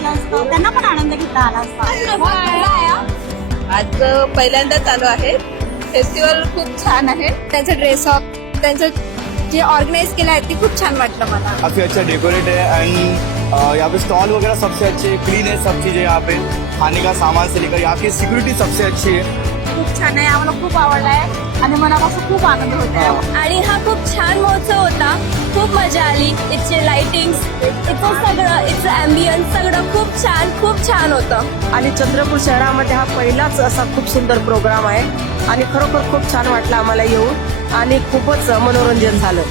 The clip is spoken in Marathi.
आलं असतं त्यांना पण आनंद घेता आला असता. आज पहिल्यांदा चालू आहे. फेस्टिवल खूप छान आहे. त्यांचं ड्रेस अप, त्यांचं जे ऑर्गनाइज केलं आहे ते खूप छान वाटलं मला. काफी अच्छा डेकोरेट है एंड यहाँ पे स्टॉल वगैरह सबसे अच्छे, क्लीन है सब चीजें यहाँ पे, खाने का सामान से लेकर यहाँ की सिक्योरिटी सबसे अच्छी है. खूप छान आहे, आम्हाला खूप आवडलाय आणि मनापासून खूप आनंद होत आहे. आणि हा खूप छान महोत्सव होता. खूप मजा आली. इथचे लाइटिंग्स, इथं सगळं, इथचं अँबियन्स सगळं खूप छान होतं. आणि चंद्रपूर शहरामध्ये हा पहिलाच असा खूप सुंदर प्रोग्राम आहे आणि खरोखर खूप छान वाटलं आम्हाला येऊन आणि खूपच मनोरंजन झालं.